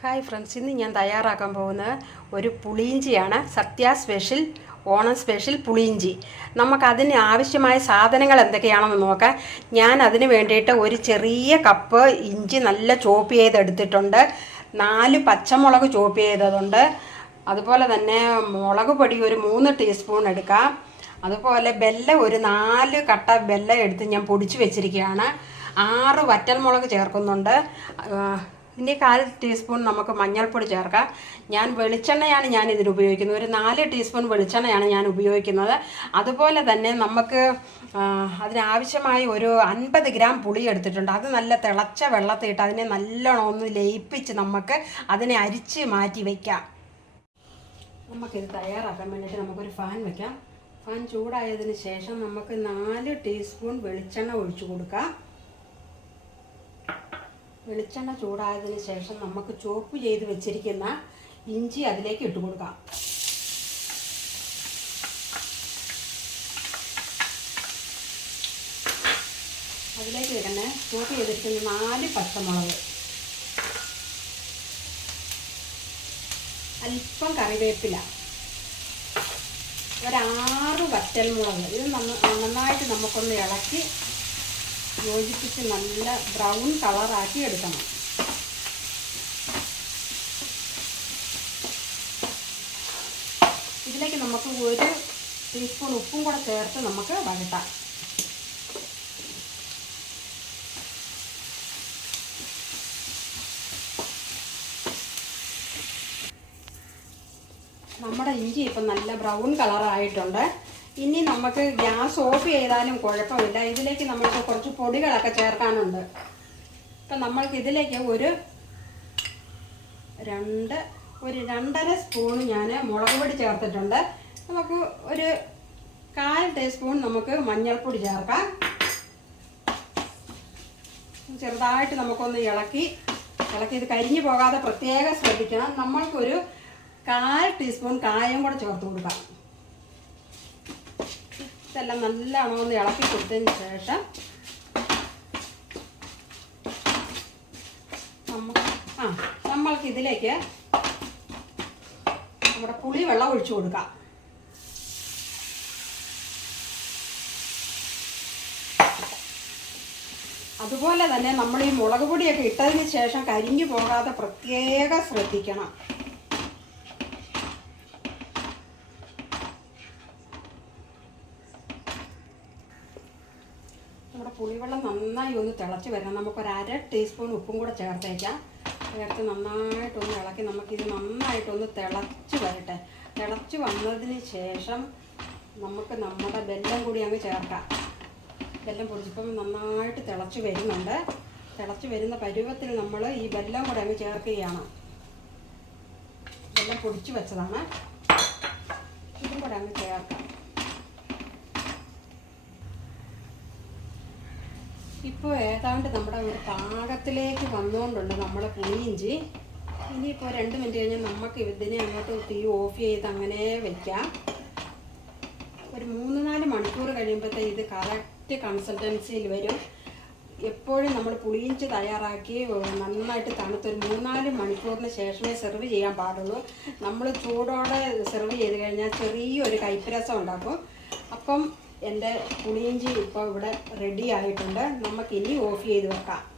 Hi friends ഇന്ന് ഞാൻ തയ്യാറാക്കാൻ പോകുന്നത് ഒരു പുളിയിഞ്ചിയാണ്. സത്യ സ്പെഷ്യൽ ഓണം സ്പെഷ്യൽ പുളിയിഞ്ചി. നമുക്കതിന് ആവശ്യമായ സാധനങ്ങൾ എന്തൊക്കെയാണെന്ന് നോക്കാം. ഞാൻ അതിന് വേണ്ടിയിട്ട് ഒരു ചെറിയ കപ്പ് ഇഞ്ചി നല്ല ചോപ്പ് ചെയ്തെടുത്തിട്ടുണ്ട് നാല് പച്ചമുളക് ചോപ്പ് ചെയ്തതുണ്ട്. അതുപോലെ തന്നെ മുളക് പൊടി ഒരു മൂന്ന് ടീസ്പൂൺ എടുക്കാം. അതുപോലെ ബെല്ല ഒരു നാല് കട്ട ബെല്ല എടുത്ത് ഞാൻ പൊടിച്ച് വെച്ചിരിക്കുകയാണ്. ആറ് വറ്റൽമുളക് ചേർക്കുന്നുണ്ട്. ഇനി കാൽ ടീസ്പൂൺ നമുക്ക് മഞ്ഞൾപ്പൊടി ചേർക്കാം. ഞാൻ വെളിച്ചെണ്ണയാണ് ഞാൻ ഇതിന് ഉപയോഗിക്കുന്നത്. ഒരു നാല് ടീസ്പൂൺ വെളിച്ചെണ്ണയാണ് ഞാൻ ഉപയോഗിക്കുന്നത്. അതുപോലെ തന്നെ നമുക്ക് അതിനാവശ്യമായ ഒരു അൻപത് ഗ്രാം പുളി എടുത്തിട്ടുണ്ട്. അത് നല്ല തിളച്ച വെള്ളത്തിയിട്ട് അതിനെ നല്ലോണം ഒന്ന് ലയിപ്പിച്ച് നമുക്ക് അതിനെ അരിച്ച് മാറ്റി വയ്ക്കാം നമുക്കിത് തയ്യാറാക്കാൻ വേണ്ടിയിട്ട് നമുക്കൊരു ഫാൻ വയ്ക്കാം ഫാൻ ചൂടായതിന് ശേഷം നമുക്ക് നാല് ടീസ്പൂൺ വെളിച്ചെണ്ണ ഒഴിച്ചു കൊടുക്കാം. വെളിച്ചെണ്ണ ചൂടായതിന് ശേഷം നമുക്ക് ചോപ്പ് ചെയ്ത് വെച്ചിരിക്കുന്ന ഇഞ്ചി അതിലേക്ക് ഇട്ട് കൊടുക്കാം. അതിലേക്ക് ഇടുന്ന ചോപ്പ് ചെയ്തിരിക്കുന്ന നാല് പച്ചമുളക്. അല്പം കറിവേപ്പില. ഒരാറ് വറ്റൽമുളക്. ഇത് നന്ന- നന്നായിട്ട് നമുക്കൊന്ന് ഇളക്കി യോജിപ്പിച്ച് നല്ല ബ്രൗൺ കളറാക്കി എടുക്കണം. ഇതിലേക്ക് നമുക്ക് ഒരു ടീസ്പൂൺ ഉപ്പും കൂടെ ചേർത്ത് നമുക്ക് വഴട്ടാം നമ്മുടെ ഇഞ്ചി ഇപ്പം നല്ല ബ്രൗൺ കളറായിട്ടുണ്ട്. ഇനി നമുക്ക് ഗ്യാസ് ഓഫ് ചെയ്താലും കുഴപ്പമില്ല. ഇതിലേക്ക് നമുക്ക് കുറച്ച് പൊടികളൊക്കെ ചേർക്കാനുണ്ട്. ഇപ്പം നമ്മൾക്ക് ഇതിലേക്ക് ഒരു രണ്ട് ഒരു രണ്ടര സ്പൂൺ ഞാൻ മുളക് പൊടി ചേർത്തിട്ടുണ്ട്. നമുക്ക് ഒരു കാൽ ടീസ്പൂൺ നമുക്ക് മഞ്ഞൾപ്പൊടി ചേർക്കാം. ചെറുതായിട്ട് നമുക്കൊന്ന് ഇളക്കി ഇളക്കി ഇത് കരിഞ്ഞു പോകാതെ പ്രത്യേകം ശ്രദ്ധിക്കണം. നമ്മൾക്കൊരു കാൽ ടീസ്പൂൺ കായം കൂടെ ചേർത്ത് കൊടുക്കാം. ഇതെല്ലാം നല്ലോണം ഒന്ന് ഇളക്കി കൊടുത്തതിന് ശേഷം ആ നമ്മൾക്ക് ഇതിലേക്ക് നമ്മുടെ പുളി വെള്ളം ഒഴിച്ചു കൊടുക്കാം. അതുപോലെ തന്നെ നമ്മൾ ഈ മുളക് പൊടിയൊക്കെ ഇട്ടതിന് ശേഷം കരിഞ്ഞു പോകാതെ പ്രത്യേകം ശ്രദ്ധിക്കണം. പുളിവെള്ളം നന്നായി ഒന്ന് തിളച്ച് വരണം. നമുക്കൊരു അര ടീസ്പൂൺ ഉപ്പും കൂടെ ചേർത്തേക്കാം. ചേർത്ത് നന്നായിട്ടൊന്ന് ഇളക്കി നമുക്കിത് നന്നായിട്ടൊന്ന് തിളച്ച് വരട്ടെ. തിളച്ച് വന്നതിന് ശേഷം നമുക്ക് നമ്മുടെ വെല്ലം കൂടി അങ്ങ് ചേർക്കാം. വെല്ലം പൊടിച്ചപ്പം നന്നായിട്ട് തിളച്ച് വരുന്നുണ്ട്. തിളച്ച് വരുന്ന പരുവത്തിൽ നമ്മൾ ഈ വെല്ലം കൂടെ അങ്ങ് ചേർക്കുകയാണ്. വെല്ലം പൊടിച്ച് വെച്ചതാണ്. ഇതും കൂടെ അങ്ങ് ചേർക്കാം. ഇപ്പോൾ ഏതാണ്ട് നമ്മുടെ ഒരു പാകത്തിലേക്ക് വന്നുകൊണ്ടുണ്ട് നമ്മുടെ പുളിയിഞ്ചി. ഇനിയിപ്പോൾ രണ്ട് മിനിറ്റ് കഴിഞ്ഞാൽ നമുക്ക് ഇതിനെ അങ്ങോട്ട് തീ ഓഫ് ചെയ്ത് അങ്ങനെ വയ്ക്കാം ഒരു മൂന്ന് നാല് മണിക്കൂർ കഴിയുമ്പോഴത്തേ ഇത് കറക്റ്റ് കൺസൾട്ടൻസിയിൽ വരും. എപ്പോഴും നമ്മൾ പുളിയിഞ്ചി തയ്യാറാക്കി നന്നായിട്ട് തണുത്തൊരു മൂന്നാൽ മണിക്കൂറിന് ശേഷമേ സെർവ് ചെയ്യാൻ പാടുള്ളൂ. നമ്മൾ ചൂടോടെ സെർവ് ചെയ്ത് കഴിഞ്ഞാൽ ചെറിയൊരു കൈപ്പരസം ഉണ്ടാക്കും. അപ്പം എന്റെ പുളിയിഞ്ചി ഇപ്പോൾ ഇവിടെ റെഡി ആയിട്ടുണ്ട്. നമുക്ക് ഇനി ഓഫ് ചെയ്ത് വെക്കാം.